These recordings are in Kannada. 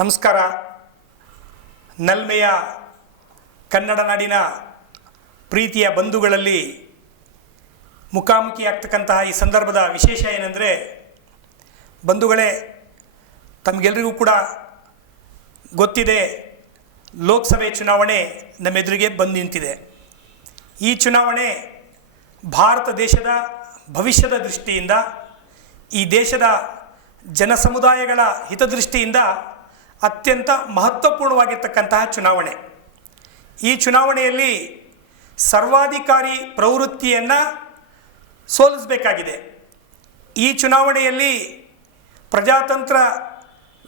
ನಮಸ್ಕಾರ. ನಲ್ಮೆಯ ಕನ್ನಡ ನಾಡಿನ ಪ್ರೀತಿಯ ಬಂಧುಗಳಲ್ಲಿ ಮುಖಾಮುಖಿ ಆಗ್ತಕ್ಕಂತಹ ಈ ಸಂದರ್ಭದ ವಿಶೇಷ ಏನೆಂದರೆ, ಬಂಧುಗಳೇ ತಮಗೆಲ್ಲರಿಗೂ ಕೂಡ ಗೊತ್ತಿದೆ, ಲೋಕಸಭೆ ಚುನಾವಣೆ ನಮ್ಮೆದುರಿಗೆ ಬಂದು ನಿಂತಿದೆ. ಈ ಚುನಾವಣೆ ಭಾರತ ದೇಶದ ಭವಿಷ್ಯದ ದೃಷ್ಟಿಯಿಂದ, ಈ ದೇಶದ ಜನಸಮುದಾಯಗಳ ಹಿತದೃಷ್ಟಿಯಿಂದ ಅತ್ಯಂತ ಮಹತ್ವಪೂರ್ಣವಾಗಿರ್ತಕ್ಕಂತಹ ಚುನಾವಣೆ. ಈ ಚುನಾವಣೆಯಲ್ಲಿ ಸರ್ವಾಧಿಕಾರಿ ಪ್ರವೃತ್ತಿಯನ್ನು ಸೋಲಿಸಬೇಕಾಗಿದೆ. ಈ ಚುನಾವಣೆಯಲ್ಲಿ ಪ್ರಜಾತಂತ್ರ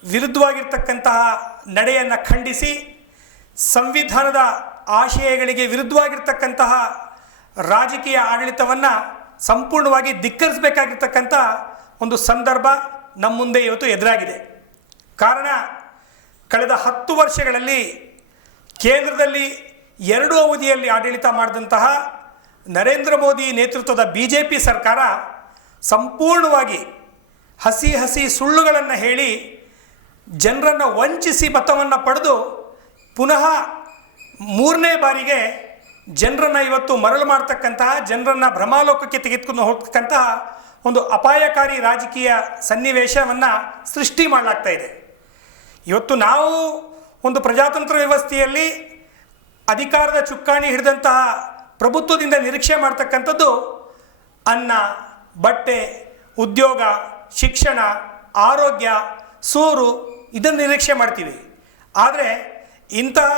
ವಿರುದ್ಧವಾಗಿರ್ತಕ್ಕಂತಹ ನಡೆಯನ್ನು ಖಂಡಿಸಿ, ಸಂವಿಧಾನದ ಆಶಯಗಳಿಗೆ ವಿರುದ್ಧವಾಗಿರ್ತಕ್ಕಂತಹ ರಾಜಕೀಯ ಆಡಳಿತವನ್ನು ಸಂಪೂರ್ಣವಾಗಿ ಧಿಕ್ಕರಿಸಬೇಕಾಗಿರ್ತಕ್ಕಂಥ ಒಂದು ಸಂದರ್ಭ ನಮ್ಮ ಮುಂದೆ ಇವತ್ತು ಎದುರಾಗಿದೆ. ಕಾರಣ ಕಳೆದ ಹತ್ತು ವರ್ಷಗಳಲ್ಲಿ ಕೇಂದ್ರದಲ್ಲಿ ಎರಡು ಅವಧಿಯಲ್ಲಿ ಆಡಳಿತ ಮಾಡಿದಂತಹ ನರೇಂದ್ರ ಮೋದಿ ನೇತೃತ್ವದ ಬಿ ಜೆ ಪಿ ಸರ್ಕಾರ ಸಂಪೂರ್ಣವಾಗಿ ಹಸಿ ಹಸಿ ಸುಳ್ಳುಗಳನ್ನು ಹೇಳಿ ಜನರನ್ನು ವಂಚಿಸಿ ಮತವನ್ನು ಪಡೆದು ಪುನಃ ಮೂರನೇ ಬಾರಿಗೆ ಜನರನ್ನು ಇವತ್ತು ಮರಳು ಮಾಡ್ತಕ್ಕಂತಹ, ಜನರನ್ನು ಭ್ರಮಾಲೋಕಕ್ಕೆ ತೆಗೆದುಕೊಂಡು ಹೋಗ್ತಕ್ಕಂತಹ ಒಂದು ಅಪಾಯಕಾರಿ ರಾಜಕೀಯ ಸನ್ನಿವೇಶವನ್ನು ಸೃಷ್ಟಿ ಮಾಡಲಾಗ್ತಾ ಇದೆ. ಇವತ್ತು ನಾವು ಒಂದು ಪ್ರಜಾತಂತ್ರ ವ್ಯವಸ್ಥೆಯಲ್ಲಿ ಅಧಿಕಾರದ ಚುಕ್ಕಾಣಿ ಹಿಡಿದಂತಹ ಪ್ರಭುತ್ವದಿಂದ ನಿರೀಕ್ಷೆ ಮಾಡ್ತಕ್ಕಂಥದ್ದು ಅನ್ನ, ಬಟ್ಟೆ, ಉದ್ಯೋಗ, ಶಿಕ್ಷಣ, ಆರೋಗ್ಯ, ಸೂರು ಇದನ್ನು ನಿರೀಕ್ಷೆ ಮಾಡ್ತೀವಿ. ಆದರೆ ಇಂತಹ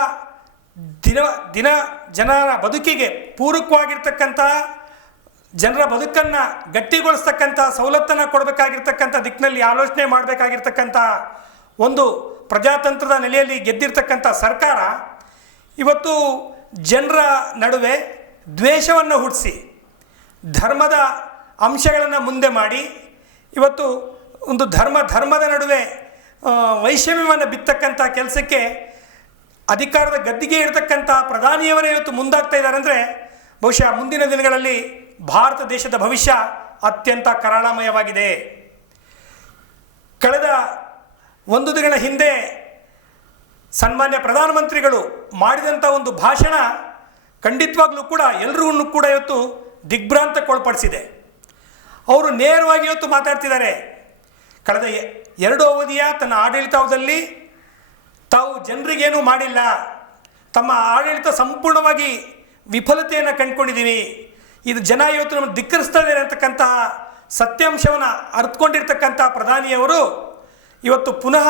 ದಿನ ದಿನ ಜನರ ಬದುಕಿಗೆ ಪೂರಕವಾಗಿರ್ತಕ್ಕಂತಹ ಜನರ ಬದುಕನ್ನು ಗಟ್ಟಿಗೊಳಿಸ್ತಕ್ಕಂಥ ಸವಲತ್ತನ್ನು ಕೊಡಬೇಕಾಗಿರ್ತಕ್ಕಂಥ ದಿಕ್ಕಿನಲ್ಲಿ ಆಲೋಚನೆ ಮಾಡಬೇಕಾಗಿರ್ತಕ್ಕಂಥ ಒಂದು ಪ್ರಜಾತಂತ್ರದ ನೆಲೆಯಲ್ಲಿ ಗೆದ್ದಿರ್ತಕ್ಕಂಥ ಸರ್ಕಾರ ಇವತ್ತು ಜನರ ನಡುವೆ ದ್ವೇಷವನ್ನು ಹುಟ್ಟಿಸಿ, ಧರ್ಮದ ಅಂಶಗಳನ್ನು ಮುಂದೆ ಮಾಡಿ, ಇವತ್ತು ಒಂದು ಧರ್ಮ, ಧರ್ಮದ ನಡುವೆ ವೈಷಮ್ಯವನ್ನು ಬಿತ್ತಕ್ಕಂಥ ಕೆಲಸಕ್ಕೆ ಅಧಿಕಾರದ ಗದ್ದಿಗೆ ಇರತಕ್ಕಂಥ ಪ್ರಧಾನಿಯವರೇ ಇವತ್ತು ಮುಂದಾಗ್ತಾ ಇದ್ದಾರೆ ಅಂದರೆ ಬಹುಶಃ ಮುಂದಿನ ದಿನಗಳಲ್ಲಿ ಭಾರತ ದೇಶದ ಭವಿಷ್ಯ ಅತ್ಯಂತ ಕರಾಳಮಯವಾಗಿದೆ. ಕಳೆದ ಒಂದು ದಿನಗಳ ಹಿಂದೆ ಸನ್ಮಾನ್ಯ ಪ್ರಧಾನಮಂತ್ರಿಗಳು ಮಾಡಿದಂಥ ಒಂದು ಭಾಷಣ ಖಂಡಿತವಾಗ್ಲೂ ಕೂಡ ಎಲ್ರಿಗೂ ಕೂಡ ಇವತ್ತು ದಿಗ್ಭ್ರಾಂತಕ್ಕೊಳಪಡಿಸಿದೆ. ಅವರು ನೇರವಾಗಿ ಇವತ್ತು ಮಾತಾಡ್ತಿದ್ದಾರೆ. ಕಳೆದ ಎರಡು ಅವಧಿಯ ತನ್ನ ಆಡಳಿತದಲ್ಲಿ ತಾವು ಜನರಿಗೇನೂ ಮಾಡಿಲ್ಲ. ತಮ್ಮ ಆಡಳಿತ ಸಂಪೂರ್ಣವಾಗಿ ವಿಫಲತೆಯನ್ನು ಕಂಡುಕೊಂಡಿದ್ದೀನಿ. ಇದು ಜನ ಇವತ್ತು ನಮ್ಮ ಧಿಕ್ಕರಿಸ್ತಾ ಇದ್ದಾರೆ ಅಂತಕ್ಕಂತಹ ಸತ್ಯಾಂಶವನ್ನು ಅರ್ಥಕೊಂಡಿರ್ತಕ್ಕಂಥ ಪ್ರಧಾನಿಯವರು ಇವತ್ತು ಪುನಃ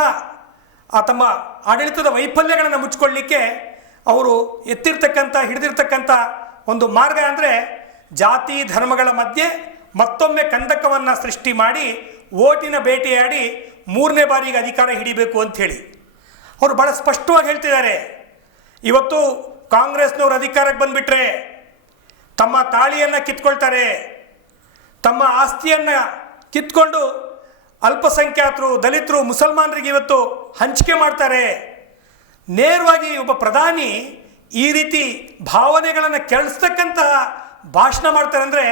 ಆ ತಮ್ಮ ಆಡಳಿತದ ವೈಫಲ್ಯಗಳನ್ನು ಮುಚ್ಚಿಕೊಳ್ಳಿಕ್ಕೆ ಅವರು ಎತ್ತಿರ್ತಕ್ಕಂಥ, ಹಿಡಿದಿರ್ತಕ್ಕಂಥ ಒಂದು ಮಾರ್ಗ ಅಂದರೆ ಜಾತಿ, ಧರ್ಮಗಳ ಮಧ್ಯೆ ಮತ್ತೊಮ್ಮೆ ಕಂದಕವನ್ನು ಸೃಷ್ಟಿ ಮಾಡಿ ಓಟಿನ ಬೇಟೆಯಾಡಿ ಮೂರನೇ ಬಾರಿಗೆ ಅಧಿಕಾರ ಹಿಡಿಬೇಕು ಅಂಥೇಳಿ ಅವರು ಭಾಳ ಸ್ಪಷ್ಟವಾಗಿ ಹೇಳ್ತಿದ್ದಾರೆ. ಇವತ್ತು ಕಾಂಗ್ರೆಸ್ನವರು ಅಧಿಕಾರಕ್ಕೆ ಬಂದುಬಿಟ್ರೆ ತಮ್ಮ ತಾಳಿಯನ್ನು ಕಿತ್ಕೊಳ್ತಾರೆ. ತಮ್ಮ ಆಸ್ತಿಯನ್ನು ಕಿತ್ಕೊಂಡು ಅಲ್ಪಸಂಖ್ಯಾತರು, ದಲಿತರು, ಮುಸಲ್ಮಾನರಿಗೆ ಇವತ್ತು ಹಂಚಿಕೆ ಮಾಡ್ತಾರೆ. ನೇರವಾಗಿ ಒಬ್ಬ ಪ್ರಧಾನಿ ಈ ರೀತಿ ಭಾವನೆಗಳನ್ನು ಕೆಳಿಸ್ತಕ್ಕಂತಹ ಭಾಷಣ ಮಾಡ್ತಾರೆ ಅಂದರೆ,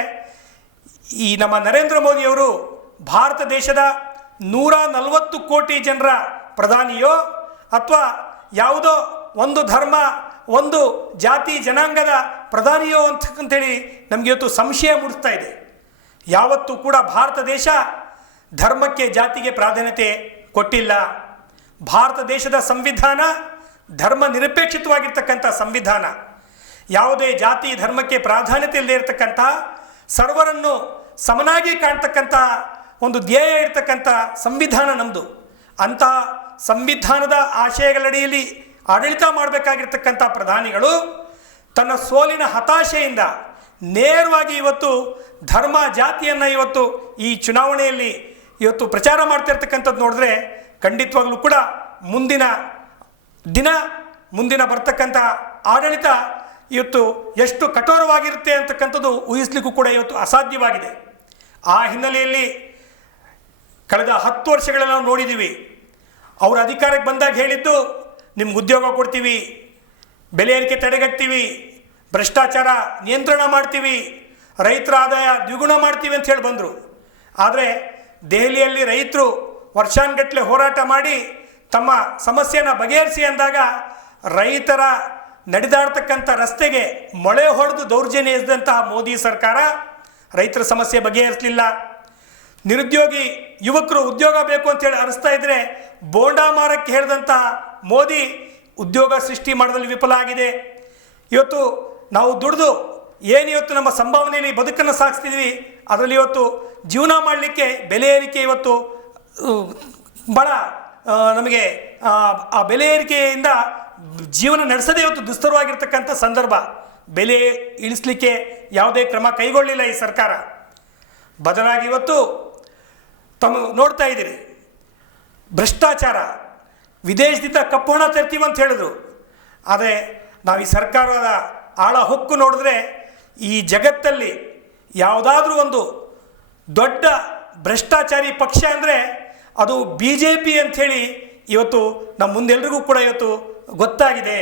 ಈ ನಮ್ಮ ನರೇಂದ್ರ ಮೋದಿಯವರು ಭಾರತ ದೇಶದ ನೂರ ನಲವತ್ತು ಕೋಟಿ ಜನರ ಪ್ರಧಾನಿಯೋ, ಅಥವಾ ಯಾವುದೋ ಒಂದು ಧರ್ಮ, ಒಂದು ಜಾತಿ, ಜನಾಂಗದ ಪ್ರಧಾನಿಯೋ ಅಂತಕ್ಕಂಥೇಳಿ ನಮಗೆ ಇವತ್ತು ಸಂಶಯ ಮೂಡಿಸ್ತಾ ಇದೆ. ಯಾವತ್ತೂ ಕೂಡ ಭಾರತ ದೇಶ ಧರ್ಮಕ್ಕೆ, ಜಾತಿಗೆ ಪ್ರಾಧಾನ್ಯತೆ ಕೊಟ್ಟಿಲ್ಲ. ಭಾರತ ದೇಶದ ಸಂವಿಧಾನ ಧರ್ಮ ನಿರಪೇಕ್ಷಿತವಾಗಿರ್ತಕ್ಕಂಥ ಸಂವಿಧಾನ. ಯಾವುದೇ ಜಾತಿ, ಧರ್ಮಕ್ಕೆ ಪ್ರಾಧಾನ್ಯತೆ ಇಲ್ಲದೆ ಇರತಕ್ಕಂಥ, ಸರ್ವರನ್ನು ಸಮನಾಗಿ ಕಾಣ್ತಕ್ಕಂಥ ಒಂದು ಧ್ಯೇಯ ಇರತಕ್ಕಂಥ ಸಂವಿಧಾನ ನಮ್ಮದು ಅಂತಹ ಸಂವಿಧಾನದ ಆಶಯಗಳಡಿಯಲ್ಲಿ ಆಡಳಿತ ಮಾಡಬೇಕಾಗಿರ್ತಕ್ಕಂಥ ಪ್ರಧಾನಿಗಳು ತನ್ನ ಸೋಲಿನ ಹತಾಶೆಯಿಂದ ನೇರವಾಗಿ ಇವತ್ತು ಧರ್ಮ, ಜಾತಿಯನ್ನು ಇವತ್ತು ಈ ಚುನಾವಣೆಯಲ್ಲಿ ಇವತ್ತು ಪ್ರಚಾರ ಮಾಡ್ತಿರ್ತಕ್ಕಂಥದ್ದು ನೋಡಿದ್ರೆ ಖಂಡಿತವಾಗ್ಲೂ ಕೂಡ ಮುಂದಿನ ದಿನ, ಮುಂದಿನ ಬರ್ತಕ್ಕಂಥ ಆಡಳಿತ ಇವತ್ತು ಎಷ್ಟು ಕಠೋರವಾಗಿರುತ್ತೆ ಅಂತಕ್ಕಂಥದ್ದು ಊಹಿಸ್ಲಿಕ್ಕೂ ಕೂಡ ಇವತ್ತು ಅಸಾಧ್ಯವಾಗಿದೆ. ಆ ಹಿನ್ನೆಲೆಯಲ್ಲಿ ಕಳೆದ ಹತ್ತು ವರ್ಷಗಳಲ್ಲಿ ನಾವು ನೋಡಿದ್ದೀವಿ. ಅವರು ಅಧಿಕಾರಕ್ಕೆ ಬಂದಾಗ ಹೇಳಿದ್ದು, ನಿಮ್ಗೆ ಉದ್ಯೋಗ ಕೊಡ್ತೀವಿ, ಬೆಲೆ ಏರಿಕೆ ತಡೆಗಟ್ತೀವಿ, ಭ್ರಷ್ಟಾಚಾರ ನಿಯಂತ್ರಣ ಮಾಡ್ತೀವಿ, ರೈತರ ಆದಾಯ ದ್ವಿಗುಣ ಮಾಡ್ತೀವಿ ಅಂತ ಹೇಳಿ ಬಂದರು. ಆದರೆ ದೆಹಲಿಯಲ್ಲಿ ರೈತರು ವರ್ಷಾನ್ಗಟ್ಟಲೆ ಹೋರಾಟ ಮಾಡಿ ತಮ್ಮ ಸಮಸ್ಯೆನ ಬಗೆಹರಿಸಿ ಅಂದಾಗ ರೈತರ ನಡೆದಾಡ್ತಕ್ಕಂಥ ರಸ್ತೆಗೆ ಮೊಳೆ ಹೊಡೆದು ದೌರ್ಜನ್ಯ ಎಸೆದಂತಹ ಮೋದಿ ಸರ್ಕಾರ ರೈತರ ಸಮಸ್ಯೆ ಬಗೆಹರಿಸಲಿಲ್ಲ. ನಿರುದ್ಯೋಗಿ ಯುವಕರು ಉದ್ಯೋಗ ಬೇಕು ಅಂತೇಳಿ ಅರಿಸ್ತಾ ಇದ್ರೆ ಬೋಂಡಾ ಮಾರಕ್ಕೆ ಹೇಳಿದಂತಹ ಮೋದಿ ಉದ್ಯೋಗ ಸೃಷ್ಟಿ ಮಾಡೋದ್ರಲ್ಲಿ ವಿಫಲ ಆಗಿದೆ. ಇವತ್ತು ನಾವು ದುಡಿದು ಏನು ಇವತ್ತು ನಮ್ಮ ಸಂಭಾವನೆಯಲ್ಲಿ ಬದುಕನ್ನು ಸಾಗಿಸ್ತಿದ್ವಿ ಅದರಲ್ಲಿ ಇವತ್ತು ಜೀವನ ಮಾಡಲಿಕ್ಕೆ ಬೆಲೆ ಏರಿಕೆ ಇವತ್ತು ಬಹಳ ನಮಗೆ ಆ ಬೆಲೆ ಏರಿಕೆಯಿಂದ ಜೀವನ ನಡೆಸದೇ ಇವತ್ತು ದುಸ್ತರವಾಗಿರ್ತಕ್ಕಂಥ ಸಂದರ್ಭ. ಬೆಲೆ ಇಳಿಸ್ಲಿಕ್ಕೆ ಯಾವುದೇ ಕ್ರಮ ಕೈಗೊಳ್ಳಿಲ್ಲ ಈ ಸರ್ಕಾರ. ಬದಲಾಗಿ ಇವತ್ತು ತಮ್ಮ ನೋಡ್ತಾ ಇದ್ದೀರಿ. ಭ್ರಷ್ಟಾಚಾರ, ವಿದೇಶದಿಂದ ಕಪ್ಪು ಹಣ ತರ್ತೀವಿ ಅಂತ ಹೇಳಿದ್ರು. ಆದರೆ ನಾವು ಈ ಸರ್ಕಾರದ ಆಳ ಹೊಕ್ಕು ನೋಡಿದ್ರೆ ಈ ಜಗತ್ತಲ್ಲಿ ಯಾವುದಾದ್ರೂ ಒಂದು ದೊಡ್ಡ ಭ್ರಷ್ಟಾಚಾರಿ ಪಕ್ಷ ಅಂದರೆ ಅದು ಬಿ ಜೆ ಪಿ ಅಂಥೇಳಿ ಇವತ್ತು ನಮ್ಮ ಮುಂದೆಲ್ರಿಗೂ ಕೂಡ ಇವತ್ತು ಗೊತ್ತಾಗಿದೆ.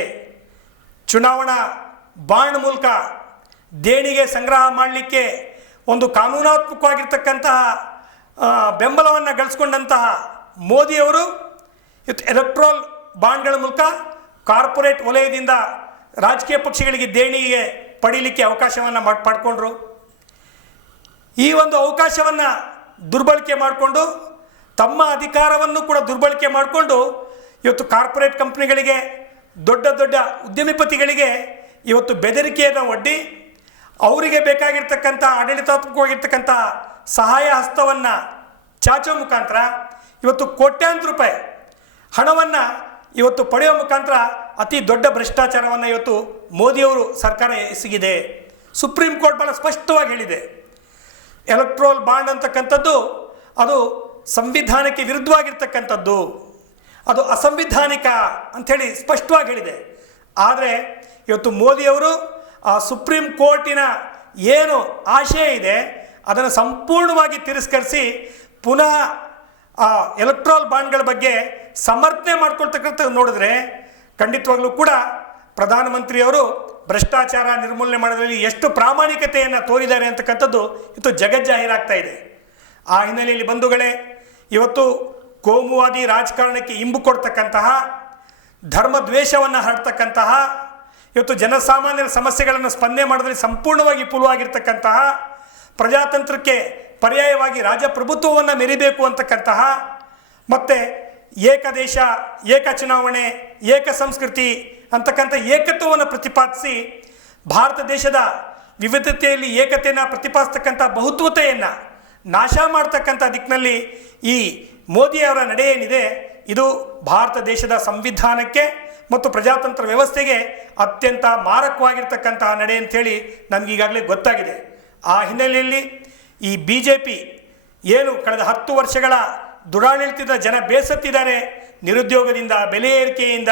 ಚುನಾವಣಾ ಬಾಂಡ್ ಮೂಲಕ ದೇಣಿಗೆ ಸಂಗ್ರಹ ಮಾಡಲಿಕ್ಕೆ ಒಂದು ಕಾನೂನಾತ್ಮಕವಾಗಿರ್ತಕ್ಕಂತಹ ಬೆಂಬಲವನ್ನು ಗಳಿಸ್ಕೊಂಡಂತಹ ಮೋದಿಯವರು ಇವತ್ತು ಎಲೆಕ್ಟ್ರೋಲ್ ಬಾಂಡ್ಗಳ ಮೂಲಕ ಕಾರ್ಪೊರೇಟ್ ವಲಯದಿಂದ ರಾಜಕೀಯ ಪಕ್ಷಗಳಿಗೆ ದೇಣಿಗೆ ಪಡೀಲಿಕ್ಕೆ ಅವಕಾಶವನ್ನು ಮಾಡಿ ಪಡ್ಕೊಂಡ್ರು ಈ ಒಂದು ಅವಕಾಶವನ್ನು ದುರ್ಬಳಕೆ ಮಾಡಿಕೊಂಡು, ತಮ್ಮ ಅಧಿಕಾರವನ್ನು ಕೂಡ ದುರ್ಬಳಕೆ ಮಾಡಿಕೊಂಡು, ಇವತ್ತು ಕಾರ್ಪೊರೇಟ್ ಕಂಪ್ನಿಗಳಿಗೆ, ದೊಡ್ಡ ದೊಡ್ಡ ಉದ್ಯಮಿಪತಿಗಳಿಗೆ ಇವತ್ತು ಬೆದರಿಕೆಯನ್ನು ಒಡ್ಡಿ, ಅವರಿಗೆ ಬೇಕಾಗಿರ್ತಕ್ಕಂಥ ಆಡಳಿತಾತ್ಮಕವಾಗಿರ್ತಕ್ಕಂಥ ಸಹಾಯ ಹಸ್ತವನ್ನು ಚಾಚೋ ಮುಖಾಂತರ ಇವತ್ತು ಕೋಟ್ಯಾಂತರ ರೂಪಾಯಿ ಹಣವನ್ನು ಇವತ್ತು ಪಡೆಯೋ ಮುಖಾಂತರ ಅತಿ ದೊಡ್ಡ ಭ್ರಷ್ಟಾಚಾರವನ್ನು ಇವತ್ತು ಮೋದಿಯವರು ಸರ್ಕಾರ ಎಸಗಿದೆ. ಸುಪ್ರೀಂ ಕೋರ್ಟ್ ಭಾಳ ಸ್ಪಷ್ಟವಾಗಿ ಹೇಳಿದೆ. ಎಲೆಕ್ಟ್ರೋಲ್ ಬಾಂಡ್ ಅಂತಕ್ಕಂಥದ್ದು ಅದು ಸಂವಿಧಾನಕ್ಕೆ ವಿರುದ್ಧವಾಗಿರ್ತಕ್ಕಂಥದ್ದು. ಅದು ಅಸಂವಿಧಾನಿಕ ಅಂಥೇಳಿ ಸ್ಪಷ್ಟವಾಗಿ ಹೇಳಿದೆ. ಆದರೆ ಇವತ್ತು ಮೋದಿಯವರು ಆ ಸುಪ್ರೀಂ ಕೋರ್ಟಿನ ಏನು ಆಶಯ ಇದೆ, ಅದನ್ನು ಸಂಪೂರ್ಣವಾಗಿ ತಿರಸ್ಕರಿಸಿ ಪುನಃ ಆ ಎಲೆಕ್ಟ್ರಾಲ್ ಬಾಂಡ್ಗಳ ಬಗ್ಗೆ ಸಮರ್ಥನೆ ಮಾಡ್ಕೊಳ್ತಕ್ಕಂಥ ನೋಡಿದ್ರೆ ಖಂಡಿತವಾಗ್ಲೂ ಕೂಡ ಪ್ರಧಾನಮಂತ್ರಿಯವರು ಭ್ರಷ್ಟಾಚಾರ ನಿರ್ಮೂಲನೆ ಮಾಡೋದ್ರಲ್ಲಿ ಎಷ್ಟು ಪ್ರಾಮಾಣಿಕತೆಯನ್ನು ತೋರಿದ್ದಾರೆ ಅಂತಕ್ಕಂಥದ್ದು ಇವತ್ತು ಜಗಜ್ಜಾಹೀರಾಗ್ತಾ ಇದೆ. ಆ ಹಿನ್ನೆಲೆಯಲ್ಲಿ ಬಂಧುಗಳೇ, ಇವತ್ತು ಕೋಮುವಾದಿ ರಾಜಕಾರಣಕ್ಕೆ ಇಂಬು ಕೊಡ್ತಕ್ಕಂತಹ, ಧರ್ಮ ದ್ವೇಷವನ್ನು ಹರಡ್ತಕ್ಕಂತಹ, ಇವತ್ತು ಜನಸಾಮಾನ್ಯರ ಸಮಸ್ಯೆಗಳನ್ನು ಸ್ಪಂದನೆ ಮಾಡೋದ್ರಲ್ಲಿ ಸಂಪೂರ್ಣವಾಗಿ ಪುಲುವಾಗಿರ್ತಕ್ಕಂತಹ, ಪ್ರಜಾತಂತ್ರಕ್ಕೆ ಪರ್ಯಾಯವಾಗಿ ರಾಜಪ್ರಭುತ್ವವನ್ನು ಮೆರಿಬೇಕು ಅಂತಕ್ಕಂತಹ, ಮತ್ತು ಏಕದೇಶ ಏಕ ಚುನಾವಣೆ ಏಕ ಸಂಸ್ಕೃತಿ ಅಂತಕ್ಕಂಥ ಏಕತ್ವವನ್ನು ಪ್ರತಿಪಾದಿಸಿ ಭಾರತ ದೇಶದ ವಿವಿಧತೆಯಲ್ಲಿ ಏಕತೆಯನ್ನು ಪ್ರತಿಪಾದಿಸ್ತಕ್ಕಂಥ ಬಹುತ್ವತೆಯನ್ನು ನಾಶ ಮಾಡ್ತಕ್ಕಂಥ ದಿಕ್ಕಿನಲ್ಲಿ ಈ ಮೋದಿಯವರ ನಡೆ ಏನಿದೆ, ಇದು ಭಾರತ ದೇಶದ ಸಂವಿಧಾನಕ್ಕೆ ಮತ್ತು ಪ್ರಜಾತಂತ್ರ ವ್ಯವಸ್ಥೆಗೆ ಅತ್ಯಂತ ಮಾರಕವಾಗಿರ್ತಕ್ಕಂತಹ ನಡೆ ಅಂಥೇಳಿ ನಮಗೀಗಾಗಲೇ ಗೊತ್ತಾಗಿದೆ. ಆ ಹಿನ್ನೆಲೆಯಲ್ಲಿ ಈ ಬಿ ಜೆ ಪಿ ಏನು ಕಳೆದ ಹತ್ತು ವರ್ಷಗಳ ದುರಾಡಳಿತದ ಜನ ಬೇಸತ್ತಿದ್ದಾರೆ ನಿರುದ್ಯೋಗದಿಂದ, ಬೆಲೆ ಏರಿಕೆಯಿಂದ,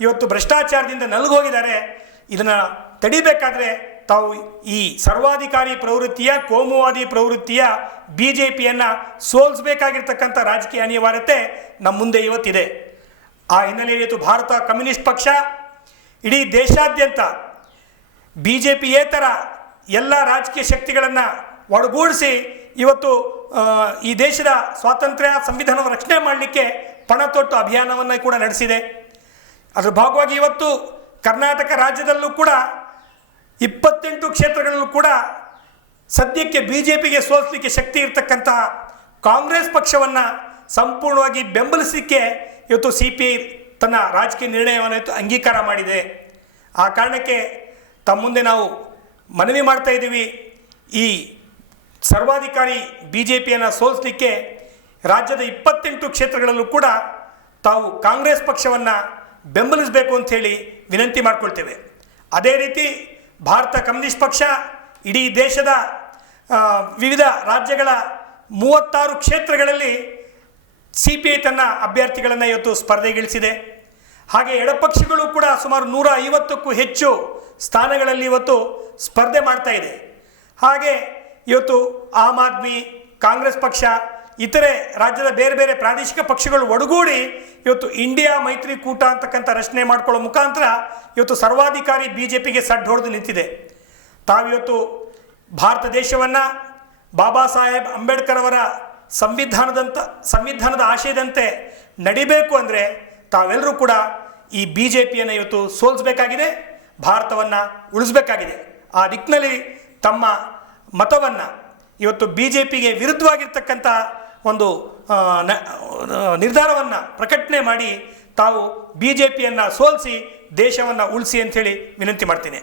ಇವತ್ತು ಭ್ರಷ್ಟಾಚಾರದಿಂದ ನಲುಗೋಗಿದ್ದಾರೆ. ಇದನ್ನು ತಡಿಬೇಕಾದ್ರೆ ತಾವು ಈ ಸರ್ವಾಧಿಕಾರಿ ಪ್ರವೃತ್ತಿಯ, ಕೋಮುವಾದಿ ಪ್ರವೃತ್ತಿಯ ಬಿ ಜೆ ಪಿಯನ್ನು ಸೋಲಿಸಬೇಕಾಗಿರ್ತಕ್ಕಂಥ ರಾಜಕೀಯ ಅನಿವಾರ್ಯತೆ ನಮ್ಮ ಮುಂದೆ ಇವತ್ತಿದೆ. ಆ ಹಿನ್ನೆಲೆಯಲ್ಲಿ ಭಾರತ ಕಮ್ಯುನಿಸ್ಟ್ ಪಕ್ಷ, ಇಡೀ ದೇಶಾದ್ಯಂತ ಬಿ ಜೆ ಪಿಯೇತರ ಎಲ್ಲ ರಾಜಕೀಯ ಶಕ್ತಿಗಳನ್ನು ಒಡಗೂಡಿಸಿ ಇವತ್ತು ಈ ದೇಶದ ಸ್ವಾತಂತ್ರ್ಯ ಸಂವಿಧಾನವನ್ನು ರಕ್ಷಣೆ ಮಾಡಲಿಕ್ಕೆ ಪಣ ತೊಟ್ಟು ಅಭಿಯಾನವನ್ನು ಕೂಡ ನಡೆಸಿದೆ. ಅದರ ಭಾಗವಾಗಿ ಇವತ್ತು ಕರ್ನಾಟಕ ರಾಜ್ಯದಲ್ಲೂ ಕೂಡ ಇಪ್ಪತ್ತೆಂಟು ಕ್ಷೇತ್ರಗಳಲ್ಲೂ ಕೂಡ ಸದ್ಯಕ್ಕೆ ಬಿ ಜೆ ಪಿಗೆ ಸೋಲಿಸಲಿಕ್ಕೆ ಶಕ್ತಿ ಇರತಕ್ಕಂತಹ ಕಾಂಗ್ರೆಸ್ ಪಕ್ಷವನ್ನು ಸಂಪೂರ್ಣವಾಗಿ ಬೆಂಬಲಿಸಲಿಕ್ಕೆ ಇವತ್ತು ಸಿ ಪಿ ಐ ತನ್ನ ರಾಜಕೀಯ ನಿರ್ಣಯವನ್ನು ಅಂಗೀಕಾರ ಮಾಡಿದೆ. ಆ ಕಾರಣಕ್ಕೆ ತಮ್ಮ ಮುಂದೆ ನಾವು ಮನವಿ ಮಾಡ್ತಾ ಇದ್ದೀವಿ. ಈ ಸರ್ವಾಧಿಕಾರಿ ಬಿ ಜೆ ಪಿಯನ್ನು ಸೋಲಿಸಲಿಕ್ಕೆ ರಾಜ್ಯದ ಇಪ್ಪತ್ತೆಂಟು ಕ್ಷೇತ್ರಗಳಲ್ಲೂ ಕೂಡ ತಾವು ಕಾಂಗ್ರೆಸ್ ಪಕ್ಷವನ್ನು ಬೆಂಬಲಿಸಬೇಕು ಅಂಥೇಳಿ ವಿನಂತಿ ಮಾಡಿಕೊಳ್ತೇವೆ. ಅದೇ ರೀತಿ ಭಾರತ ಕಮ್ಯುನಿಸ್ಟ್ ಪಕ್ಷ, ಇಡೀ ದೇಶದ ವಿವಿಧ ರಾಜ್ಯಗಳ ಮೂವತ್ತಾರು ಕ್ಷೇತ್ರಗಳಲ್ಲಿ ಸಿ ಪಿ ಐ ತನ್ನ ಅಭ್ಯರ್ಥಿಗಳನ್ನು ಇವತ್ತು ಸ್ಪರ್ಧೆಗಿಳಿಸಿದೆ. ಹಾಗೆ ಎಡಪಕ್ಷಗಳು ಕೂಡ ಸುಮಾರು ನೂರ ಐವತ್ತಕ್ಕೂ ಹೆಚ್ಚು ಸ್ಥಾನಗಳಲ್ಲಿ ಇವತ್ತು ಸ್ಪರ್ಧೆ ಮಾಡ್ತಾ ಇದೆ. ಹಾಗೆ ಇವತ್ತು ಆಮ್ ಆದ್ಮಿ, ಕಾಂಗ್ರೆಸ್ ಪಕ್ಷ, ಇತರೆ ರಾಜ್ಯದ ಬೇರೆ ಬೇರೆ ಪ್ರಾದೇಶಿಕ ಪಕ್ಷಗಳು ಒಡಗೂಡಿ ಇವತ್ತು ಇಂಡಿಯಾ ಮೈತ್ರಿಕೂಟ ಅಂತಕ್ಕಂಥ ರಚನೆ ಮಾಡಿಕೊಳ್ಳೋ ಮುಖಾಂತರ ಇವತ್ತು ಸರ್ವಾಧಿಕಾರಿ ಬಿ ಜೆ ಪಿಗೆ ಸಡ್ಡು ಹೊಡೆದು ನಿಂತಿದೆ. ತಾವಿವತ್ತು ಭಾರತ ದೇಶವನ್ನು ಬಾಬಾ ಸಾಹೇಬ್ ಅಂಬೇಡ್ಕರ್ ಅವರ ಸಂವಿಧಾನದಂತ, ಸಂವಿಧಾನದ ಆಶಯದಂತೆ ನಡಿಬೇಕು ಅಂದರೆ ತಾವೆಲ್ಲರೂ ಕೂಡ ಈ ಬಿ ಜೆ ಪಿಯನ್ನು ಇವತ್ತು ಸೋಲಿಸಬೇಕಾಗಿದೆ, ಭಾರತವನ್ನು ಉಳಿಸಬೇಕಾಗಿದೆ. ಆ ದಿಕ್ಕಿನಲ್ಲಿ ತಮ್ಮ ಮತವನ್ನು ಇವತ್ತು ಬಿ ಜೆ ಪಿಗೆ ವಿರುದ್ಧವಾಗಿರ್ತಕ್ಕಂಥ ಒಂದು ನಿರ್ಧಾರವನ್ನು ಪ್ರಕಟಣೆ ಮಾಡಿ ತಾವು ಬಿ ಜೆ ಪಿಯನ್ನು ಸೋಲಿಸಿ ದೇಶವನ್ನು ಉಳಿಸಿ ಅಂಥೇಳಿ ವಿನಂತಿ ಮಾಡ್ತೀನಿ.